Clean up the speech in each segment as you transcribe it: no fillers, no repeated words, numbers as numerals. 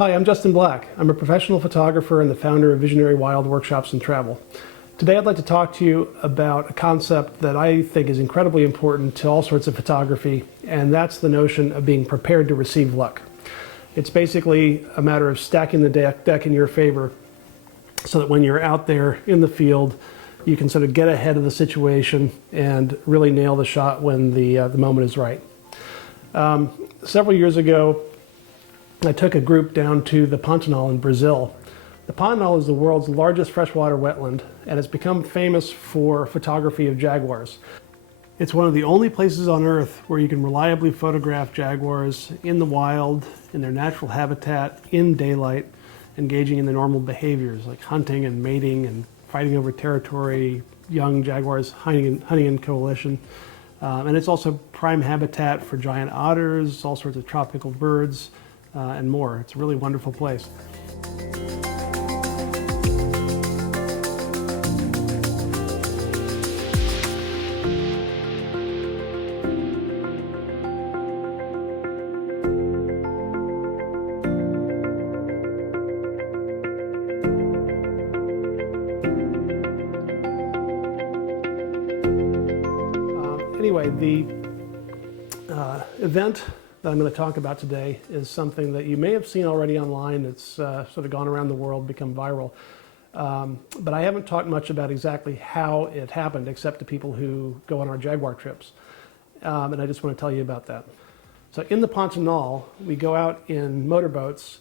Hi, I'm Justin Black. I'm a professional photographer and the founder of Visionary Wild Workshops and Travel. Today I'd like to talk to you about a concept that I think is incredibly important to all sorts of photography, and that's the notion of being prepared to receive luck. It's basically a matter of stacking the deck in your favor so that when you're out there in the field, you can sort of get ahead of the situation and really nail the shot when the moment is right. Several years ago, I took a group down to the Pantanal in Brazil. The Pantanal is the world's largest freshwater wetland, and it's become famous for photography of jaguars. It's one of the only places on Earth where you can reliably photograph jaguars in the wild, in their natural habitat, in daylight, engaging in the normal behaviors like hunting and mating and fighting over territory, young jaguars hunting in coalition. And it's also prime habitat for giant otters, all sorts of tropical birds, and more. It's a really wonderful place. Anyway, the event that I'm going to talk about today is something that you may have seen already online. It's sort of gone around the world, become viral. But I haven't talked much about exactly how it happened, except to people who go on our Jaguar trips. And I just want to tell you about that. So in the Pantanal, we go out in motorboats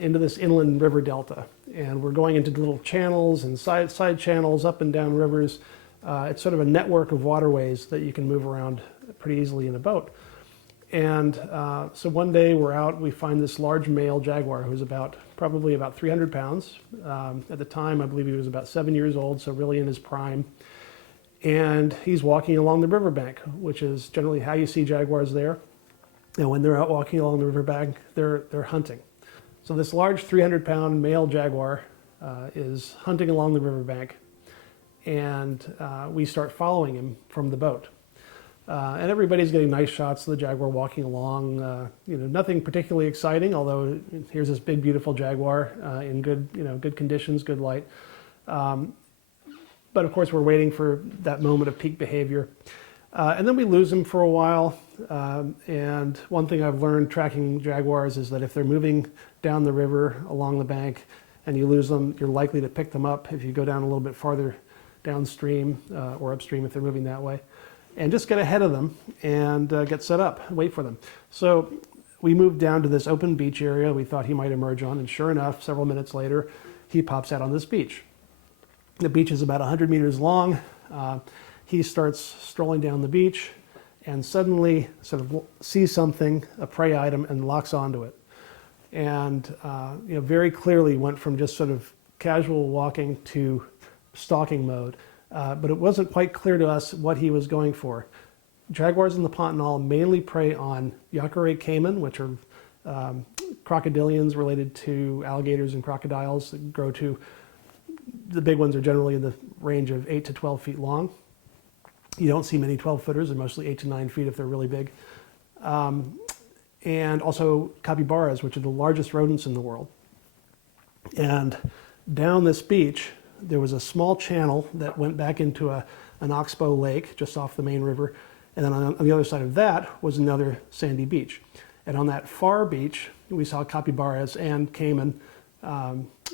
into this inland river delta. And we're going into little channels and side channels, up and down rivers. It's sort of a network of waterways that you can move around pretty easily in a boat. And so one day we're out, we find this large male jaguar who's probably about 300 pounds. At the time, I believe he was about 7 years old, so really in his prime. And he's walking along the riverbank, which is generally how you see jaguars there. And when they're out walking along the riverbank, they're hunting. So this large 300-pound male jaguar is hunting along the riverbank, and we start following him from the boat. And everybody's getting nice shots of the jaguar walking along. Nothing particularly exciting, although here's this big, beautiful jaguar in good conditions, good light. But of course, we're waiting for that moment of peak behavior. And then we lose him for a while. And one thing I've learned tracking jaguars is that if they're moving down the river along the bank and you lose them, you're likely to pick them up if you go down a little bit farther downstream or upstream if they're moving that way. And just get ahead of them and get set up, wait for them. So we moved down to this open beach area we thought he might emerge on, and sure enough, several minutes later, he pops out on this beach. The beach is about 100 meters long. He starts strolling down the beach and suddenly sort of sees something, a prey item, and locks onto it. And very clearly went from just sort of casual walking to stalking mode. But it wasn't quite clear to us what he was going for. Jaguars in the Pantanal mainly prey on Jaguar caiman, which are crocodilians related to alligators and crocodiles that grow to, the big ones are generally in the range of 8 to 12 feet long. You don't see many 12-footers, they're mostly 8 to 9 feet if they're really big. And also capybaras, which are the largest rodents in the world. And down this beach, there was a small channel that went back into an oxbow lake just off the main river. And then on the other side of that was another sandy beach. And on that far beach, we saw capybaras and caiman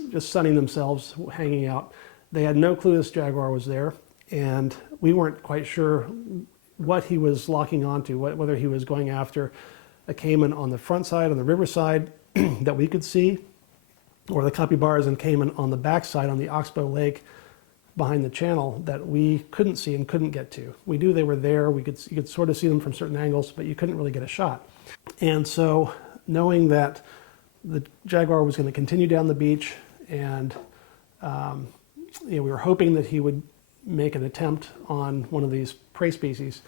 just sunning themselves, hanging out. They had no clue this jaguar was there. And we weren't quite sure what he was locking onto, whether he was going after a caiman on the front side, on the riverside that we could see, or the capybaras and caiman on the backside on the oxbow lake behind the channel that we couldn't see and couldn't get to. We knew they were there. You could sort of see them from certain angles, but you couldn't really get a shot. And so knowing that the jaguar was going to continue down the beach, and we were hoping that he would make an attempt on one of these prey species,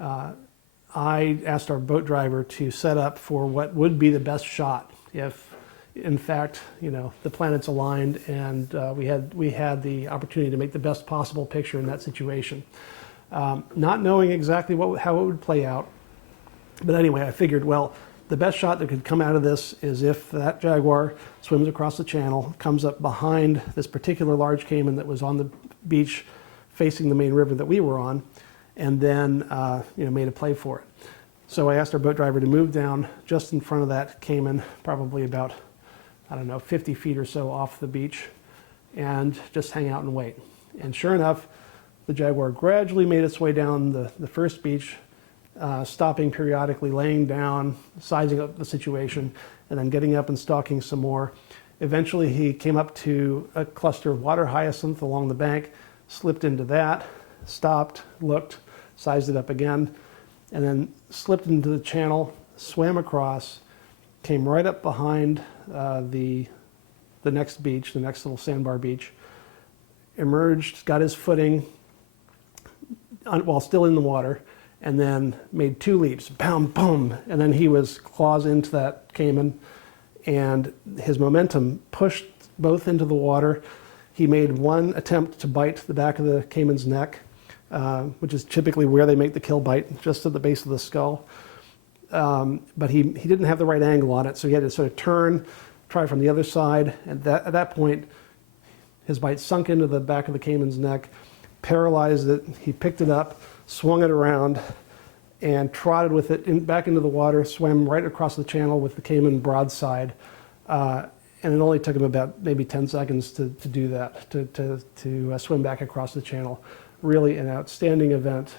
I asked our boat driver to set up for what would be the best shot if, in fact, the planets aligned and we had the opportunity to make the best possible picture in that situation. Not knowing exactly how it would play out, but anyway, I figured, well, the best shot that could come out of this is if that jaguar swims across the channel, comes up behind this particular large caiman that was on the beach facing the main river that we were on, and then made a play for it. So I asked our boat driver to move down just in front of that caiman, probably about, 50 feet or so off the beach, and just hang out and wait. And sure enough, the jaguar gradually made its way down the first beach, stopping periodically, laying down, sizing up the situation, and then getting up and stalking some more. Eventually he came up to a cluster of water hyacinth along the bank, slipped into that, stopped, looked, sized it up again, and then slipped into the channel, swam across, came right up behind the next beach, the next little sandbar beach, emerged, got his footing while still in the water, and then made 2 leaps, boom, boom, and then he was claws into that caiman, and his momentum pushed both into the water. He made one attempt to bite the back of the caiman's neck, which is typically where they make the kill bite, just at the base of the skull. But he didn't have the right angle on it, so he had to sort of turn, try from the other side. And at that point, his bite sunk into the back of the caiman's neck, paralyzed it. He picked it up, swung it around, and trotted with it back into the water, swam right across the channel with the caiman broadside. And it only took him about maybe 10 seconds to do that, to swim back across the channel. Really an outstanding event.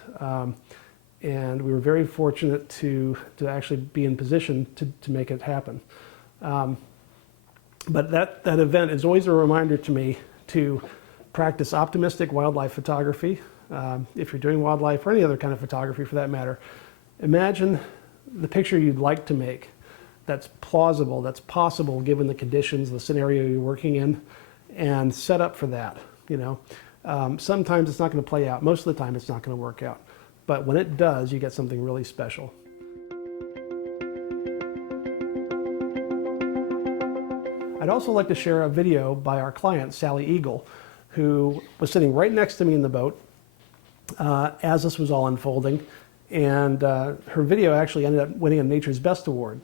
And we were very fortunate to actually be in position to make it happen. But that event is always a reminder to me to practice optimistic wildlife photography. If you're doing wildlife or any other kind of photography for that matter, imagine the picture you'd like to make that's plausible, that's possible given the conditions, the scenario you're working in, and set up for that. Sometimes it's not going to play out. Most of the time it's not going to work out. But when it does, you get something really special. I'd also like to share a video by our client, Sally Eagle, who was sitting right next to me in the boat as this was all unfolding. And her video actually ended up winning a Nature's Best Award.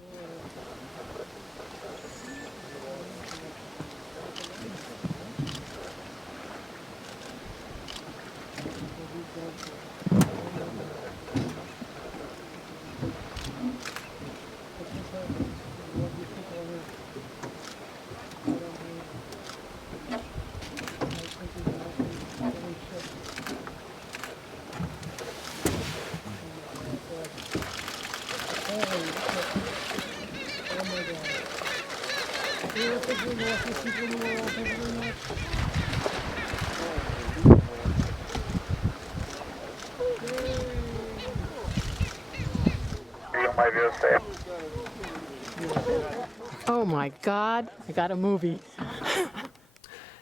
Oh my God, I got a movie.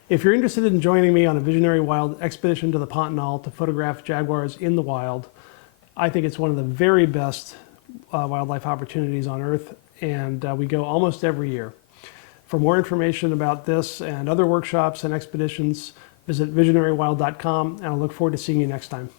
If you're interested in joining me on a Visionary Wild expedition to the Pantanal to photograph jaguars in the wild, I think it's one of the very best wildlife opportunities on Earth, and we go almost every year. For more information about this and other workshops and expeditions, visit visionarywild.com, and I look forward to seeing you next time.